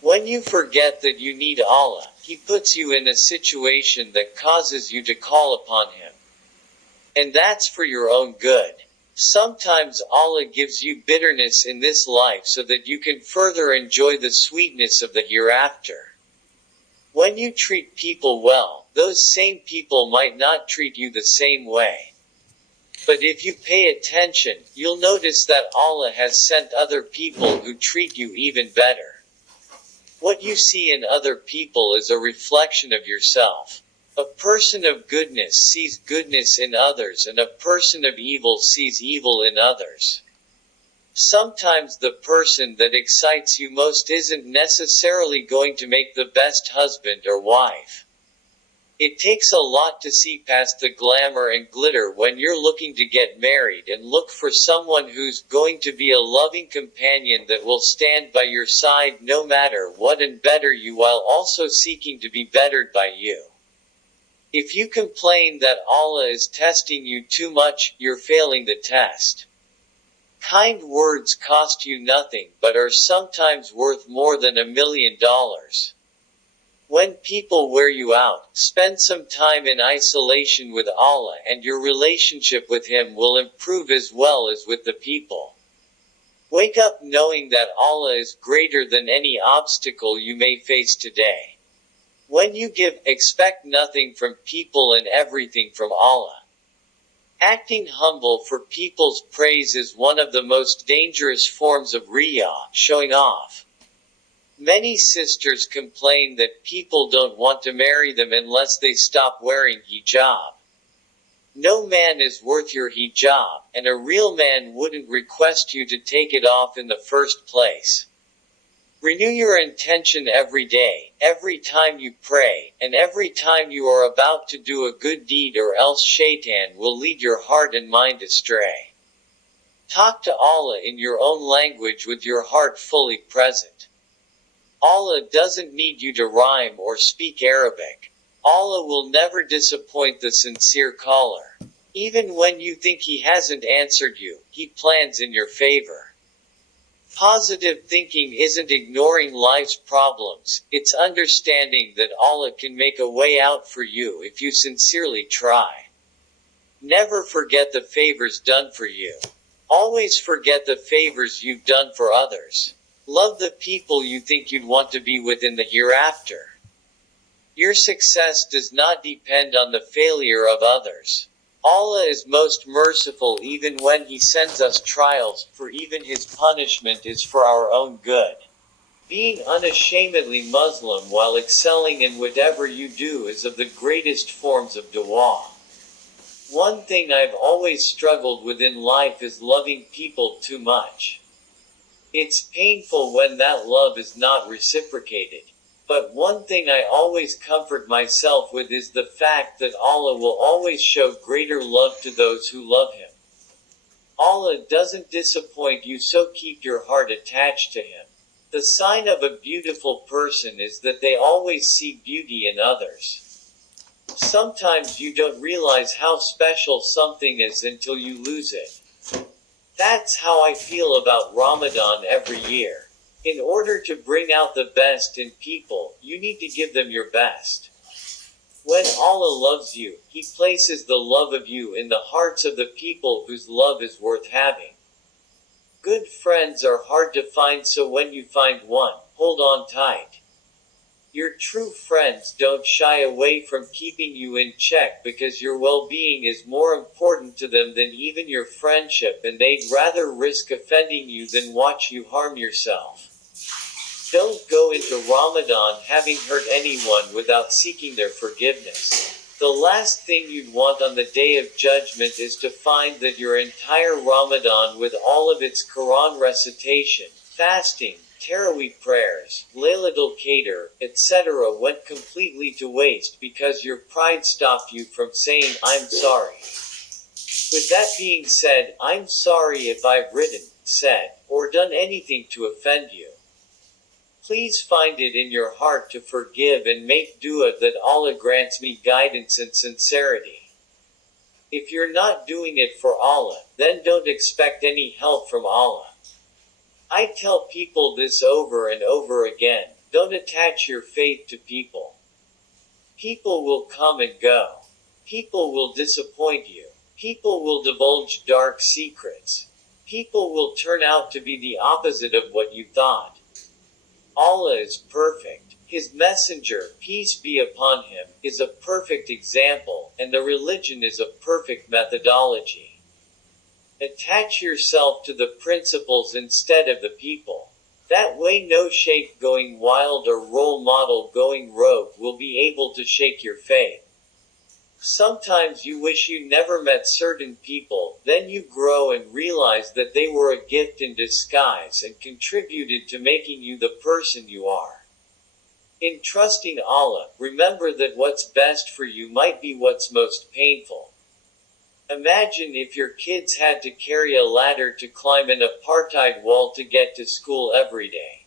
When you forget that you need Allah, He puts you in a situation that causes you to call upon Him. And that's for your own good. Sometimes Allah gives you bitterness in this life so that you can further enjoy the sweetness of the hereafter. When you treat people well, those same people might not treat you the same way. But if you pay attention, you'll notice that Allah has sent other people who treat you even better. What you see in other people is a reflection of yourself. A person of goodness sees goodness in others, and a person of evil sees evil in others. Sometimes the person that excites you most isn't necessarily going to make the best husband or wife. It takes a lot to see past the glamour and glitter when you're looking to get married and look for someone who's going to be a loving companion that will stand by your side no matter what and better you while also seeking to be bettered by you. If you complain that Allah is testing you too much, you're failing the test. Kind words cost you nothing but are sometimes worth more than $1 million. When people wear you out, spend some time in isolation with Allah and your relationship with Him will improve as well as with the people. Wake up knowing that Allah is greater than any obstacle you may face today. When you give, expect nothing from people and everything from Allah. Acting humble for people's praise is one of the most dangerous forms of riyah, showing off. Many sisters complain that people don't want to marry them unless they stop wearing hijab. No man is worth your hijab, and a real man wouldn't request you to take it off in the first place. Renew your intention every day, every time you pray, and every time you are about to do a good deed, or else shaitan will lead your heart and mind astray. Talk to Allah in your own language with your heart fully present. Allah doesn't need you to rhyme or speak Arabic. Allah will never disappoint the sincere caller. Even when you think He hasn't answered you, He plans in your favor. Positive thinking isn't ignoring life's problems, it's understanding that Allah can make a way out for you if you sincerely try. Never forget the favors done for you. Always forget the favors you've done for others. Love the people you think you'd want to be with in the hereafter. Your success does not depend on the failure of others. Allah is most merciful even when He sends us trials, for even His punishment is for our own good. Being unashamedly Muslim while excelling in whatever you do is of the greatest forms of dua. One thing I've always struggled with in life is loving people too much. It's painful when that love is not reciprocated. But one thing I always comfort myself with is the fact that Allah will always show greater love to those who love Him. Allah doesn't disappoint you, so keep your heart attached to Him. The sign of a beautiful person is that they always see beauty in others. Sometimes you don't realize how special something is until you lose it. That's how I feel about Ramadan every year. In order to bring out the best in people, you need to give them your best. When Allah loves you, He places the love of you in the hearts of the people whose love is worth having. Good friends are hard to find, so when you find one, hold on tight. Your true friends don't shy away from keeping you in check because your well-being is more important to them than even your friendship, and they'd rather risk offending you than watch you harm yourself. Don't go into Ramadan having hurt anyone without seeking their forgiveness. The last thing you'd want on the Day of Judgment is to find that your entire Ramadan, with all of its Quran recitation, fasting, Taraweeh prayers, Laylatul Qadr, etc. went completely to waste because your pride stopped you from saying, "I'm sorry." With that being said, I'm sorry if I've written, said, or done anything to offend you. Please find it in your heart to forgive and make dua that Allah grants me guidance and sincerity. If you're not doing it for Allah, then don't expect any help from Allah. I tell people this over and over again. Don't attach your faith to people. People will come and go. People will disappoint you. People will divulge dark secrets. People will turn out to be the opposite of what you thought. Allah is perfect. His messenger, peace be upon him, is a perfect example, and the religion is a perfect methodology. Attach yourself to the principles instead of the people. That way no sheikh going wild or role model going rogue will be able to shake your faith. Sometimes you wish you never met certain people, then you grow and realize that they were a gift in disguise and contributed to making you the person you are. In trusting Allah, remember that what's best for you might be what's most painful. Imagine if your kids had to carry a ladder to climb an apartheid wall to get to school every day.